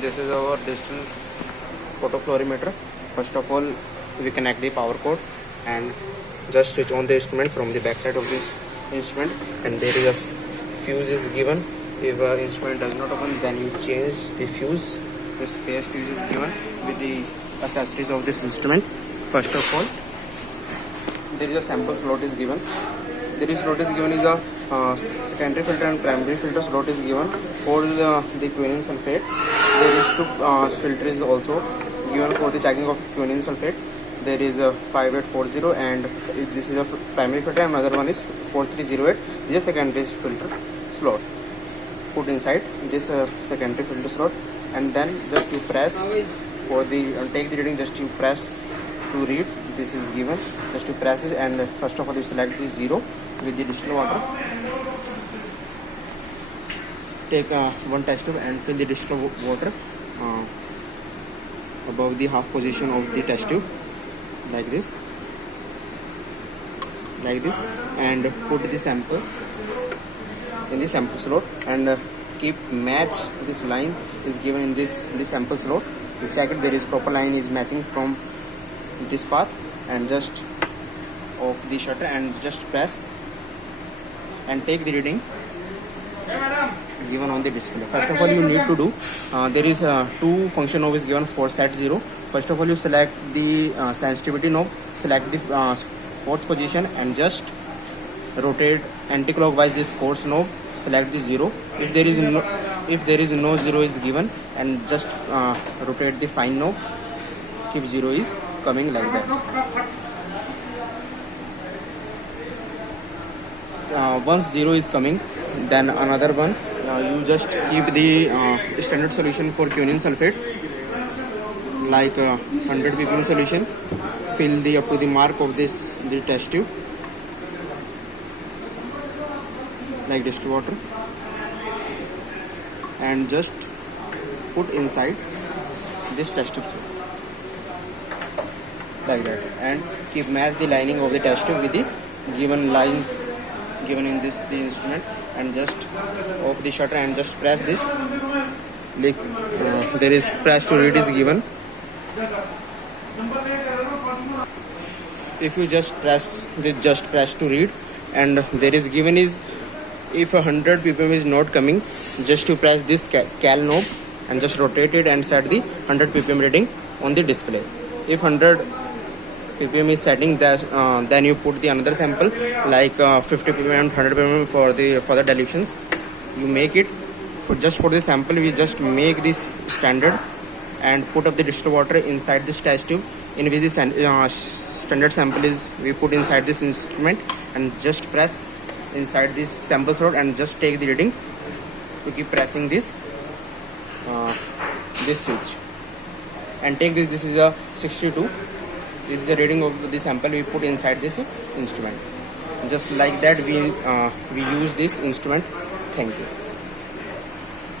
This is our digital photofluorimeter. First of all, we connect the power cord and just switch on the instrument from the back side of this instrument, and there is a fuse is given. If instrument does not open, then you change the fuse. The space fuse is given with the accessories of this instrument. First of all, there is a sample slot is given. There is slot is given is a secondary filter and primary filter slot is given for the quinine sulfate. There is two filters also given for the checking of quinine sulfate. There is a 5840 and this is a primary filter, and another one is 4308. This is a secondary filter slot. Put inside this secondary filter slot, and then just you press for the take the reading. Just you press to read. This is given. Just you press it, and first of all you select the 0 with the distilled water. Take one test tube and fill the distilled water above the half position of the test tube, like this, and put the sample in the sample slot, and keep match this line is given in this sample slot. You check it, there is proper line is matching from this path, and just off the shutter and just press and take the reading given on the display. First of all, you need to do there is two function knob is given for set 0. First of all, you select the sensitivity knob, select the fourth position, and just rotate anti-clockwise this coarse knob. Select the 0. If there is no 0 is given, and just rotate the fine knob. Keep 0 is coming like that. Once 0 is coming, then another one you just keep the standard solution for quinine sulfate, like 100 ppm solution. Fill the up to the mark of the test tube, like distilled water, and just put inside this test tube like that, and keep match the lining of the test tube with the given line given in this the instrument, and just off the shutter and just press this, like there is press to read is given. If you just press to read, and there is given is if 100 ppm is not coming, just to press this cal knob and just rotate it and set the 100 ppm reading on the display. If 100 ppm is setting, that then you put the another sample like 50 ppm, 100 ppm for the dilutions. You make it for the sample. We just make this standard and put up the distilled water inside this test tube, in which the standard sample is we put inside this instrument, and just press inside this sample slot and just take the reading. You keep pressing this switch and take this. This is a 62. This is the reading of the sample we put inside this instrument. Just like that we use this instrument. Thank you.